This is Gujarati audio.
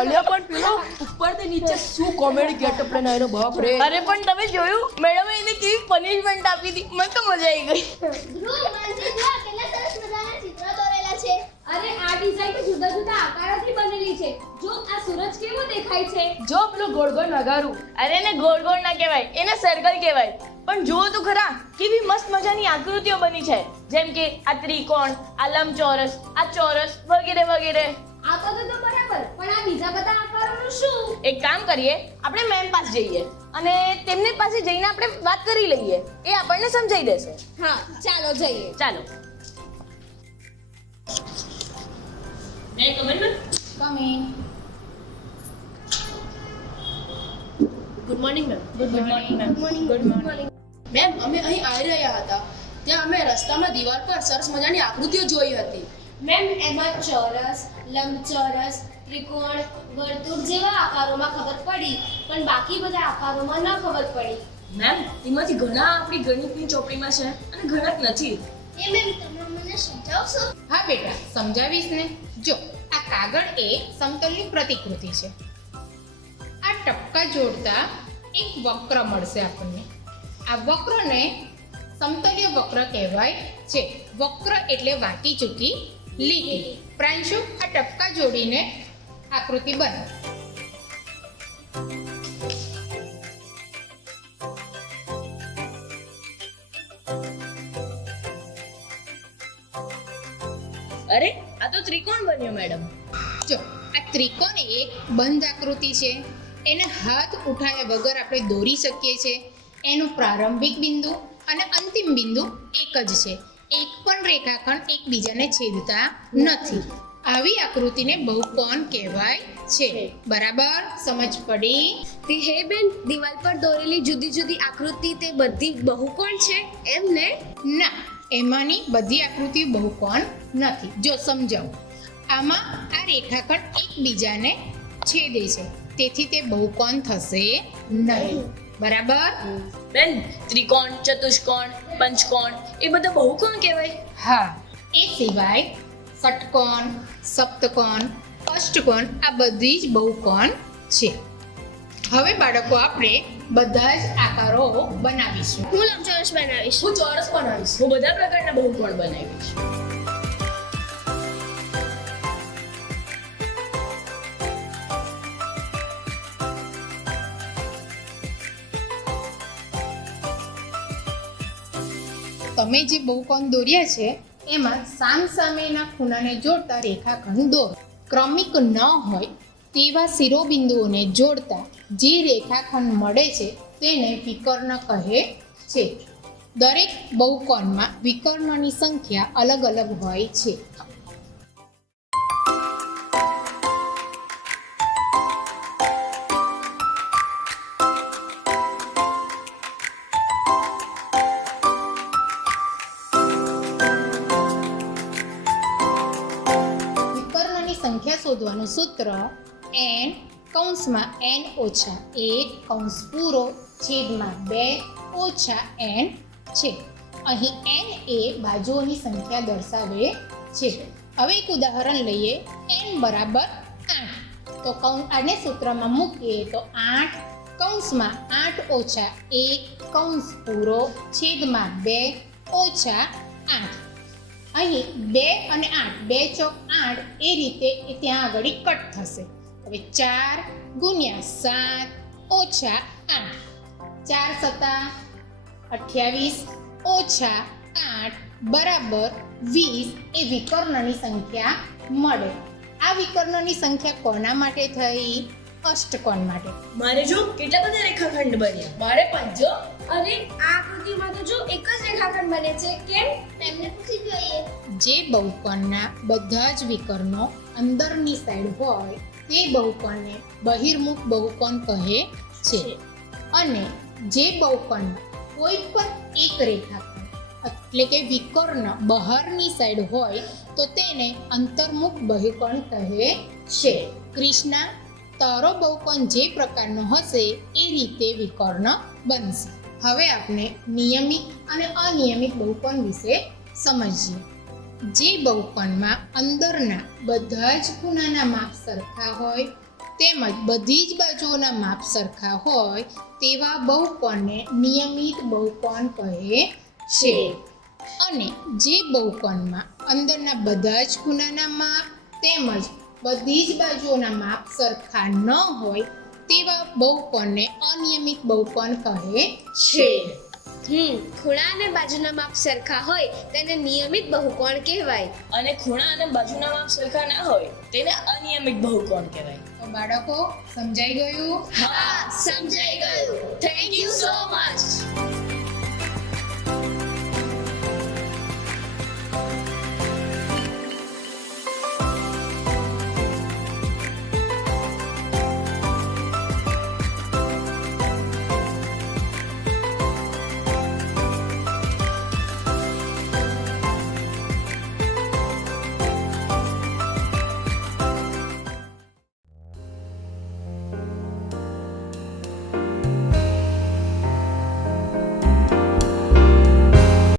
અલ્યા પણ પેલો ઉપરથી નીચે શું કોમેડી ગેટઅપ લઈને આવ્યો બાપ રે. અરે પણ તમે જોયું મેડમે એને કેવી પનિશમેન્ટ આપી હતી, મને તો મજા આવી ગઈ. ધ્રુવ માનસી જો કેટલા સરસ મજાના ચિત્ર દોરેલા છે. અરે આ ડિઝાઇન તો જુદા જુદા આકારોથી બનેલી છે. જો આ સૂરજ કેવો દેખાય છે. જો પેલો ગોળ ગોળ નગારું. અરે એને ગોળ ગોળ ના કહેવાય, એને સર્કલ કહેવાય. પણ જુઓ તો ખરા કેવી મસ્ત મજાની આકૃતિઓ બની છે, જેમ કે આ ત્રિકોણ, આ લંબચોરસ, આ ચોરસ વગેરે વગેરે. આ તો બરાબર, પણ આ બીજા બધા આકારોનું શું? એક કામ કરીએ, આપણે મેમ પાસે જઈએ અને તેમની પાસે જઈને આપણે વાત કરી લઈએ, એ આપણને સમજાઈ દેશે. હા ચાલો જઈએ. ચાલો. મેં come on ma'am. Come in. Good morning ma'am. Good morning ma'am. Good morning ma'am. અમે અહીં આવી રહ્યા હતા, ત્યાં અમે રસ્તામાં દીવાલ પર સરસ મજાની આકૃતિઓ જોઈ હતી. મેમ એમાં ચોરસ, લંબચોરસ, ત્રિકોણ, વર્તુળ જેવા આકારોમાં ખબર પડી, પણ બાકી બધા આકારોમાં ન ખબર પડી. મેમ એમાંથી ઘણા આપણી ગણિતની ચોપડીમાં છે અને ઘણા જ નથી. એ મેમ તમે મને સમજાવશો? હા બેટા, સમજાવીશ ને. જો આ કાગળ એ સમતલની પ્રતિકૃતિ છે. આ ટપકા જોડતા એક વક્ર મળશે આપણને. આ વક્રને સમતલીય વક્ર કહેવાય છે. વક્ર એટલે વાંકી ચૂકી લીટી. પ્રાંશુ, આ ટપકા જોડીને આકૃતિ બને. અરે આ તો ત્રિકોણ બન્યો મેડમ. જો આ ત્રિકોણ એક બંધ આકૃતિ છે. એને હાથ ઉઠાવ્યા વગર આપણે દોરી શકીએ છીએ. એનું પ્રારંભિક બિંદુ અને અંતિમ બિંદુ એક જ છે. એક પણ રેખાખંડ એકબીજાને છેદતા નથી. આવી આકૃતિને બહુકોણ કહેવાય છે. બરાબર સમજ પડી? હે બેન, દિવાલ પર દોરેલી જુદી જુદી આકૃતિ તે બધી બહુકોણ છે એમ ને? ના, એમાંની બધી આકૃતિ બહુકોણ નથી. જો સમજાવું, આમાં આ રેખાખંડ એકબીજાને છેદે છે, તેથી તે બહુકોણ થશે નહીં. બરાબર? બેન ત્રિકોણ, ચતુષ્કોણ, પંચકોણ એ બધા બહુકોણ કહેવાય. હા, એ સિવાય ષટકોણ, સપ્તકોણ, અષ્ટકોણ આ બધી જ બહુકોણ છે. હવે બાળકો આપણે બધા જ આકારો બનાવીશું. હું લંબચોરસ બનાવીશ. હું ચોરસ બનાવીશ. હું બધા પ્રકારના બહુકોણ બનાવીશ. તમે જે બહુકોણ દોર્યા છે એમાં સામસામેના ખૂણાને જોડતા રેખાખંડ દોરો. ક્રમિક ન હોય તેવા શિરોબિંદુઓને જોડતા જે રેખાખંડ મળે છે તેને વિકર્ણ કહે છે. દરેક બહુકોણમાં વિકર્ણની સંખ્યા અલગ અલગ હોય છે. સંખ્યા શોધવાનું સૂત્ર n કૌંસમાં n ઓછા 1 કૌંસ પૂરો છેદમાં 2 ઓછા n છે. અહીં n એ બાજુઓની સંખ્યા દર્શાવે છે. હવે એક ઉદાહરણ લઈએ. n બરાબર 8, તો આને સૂત્રમાં મૂકીએ તો 8 કૌંસમાં 8 ઓછા 1 કૌંસ પૂરો છેદમાં 2 ઓછા 8. અહીં 2 અને 8, 2 ચોક 8 એ રીતે ત્યાં આગળ કટ થશે. હવે 4 ગુણ્યા 7 ઓછા 8, 4 સત્તા 28 ઓછા 8 બરાબર 20 એ વિકર્ણની સંખ્યા મળે. આ વિકર્ણની સંખ્યા કોના માટે થઈ? અષ્ટકોણ માટે. મારે જો કેટલા બધા રેખાખંડ બન્યા. મારે 5 જો. અરે આ આકૃતિમાં તો જો એક જ રેખાખંડ બને છે. કેમ? તેમને પૂછી જોઈએ. જે બહુકોણના બધા જ વિકર્ણો અંદરની સાઈડ હોય તે બહુકોણને બહિર્મુખ બહુકોણ કહે છે. અને જે બહુકોણમાં કોઈ પણ એક રેખાખંડ એટલે કે વિકર્ણ બહારની સાઈડ હોય તો તેને અંતર્મુખ બહુકોણ કહે છે. કૃષ્ણા, તારો બહુકોણ જે પ્રકારનો હશે એ રીતે વિકર્ણ બનશે. હવે આપણે નિયમિત અને અનિયમિત બહુકોણ વિશે સમજીએ. જે બહુકોણમાં અંદરના બધા જ ખૂણાના માપ સરખા હોય તેમજ બધી જ બાજુઓના માપ સરખા હોય તેવા બહુકોણને નિયમિત બહુકોણ કહે છે. અને જે બહુકોણમાં અંદરના બધા જ ખૂણાના માપ તેમજ બધી જ બાજુઓના માપ સરખા ન હોય તેવા બહુકોણને અનિયમિત બહુકોણ કહે છે. ખૂણા અને બાજુના માપ સરખા હોય તેને નિયમિત બહુકોણ કહેવાય. અને ખૂણા અને બાજુના માપ સરખા ના હોય તેને અનિયમિત બહુકોણ કહેવાય. તો બાળકો સમજાઈ ગયું? હા, સમજાઈ ગયું. Thank you so much.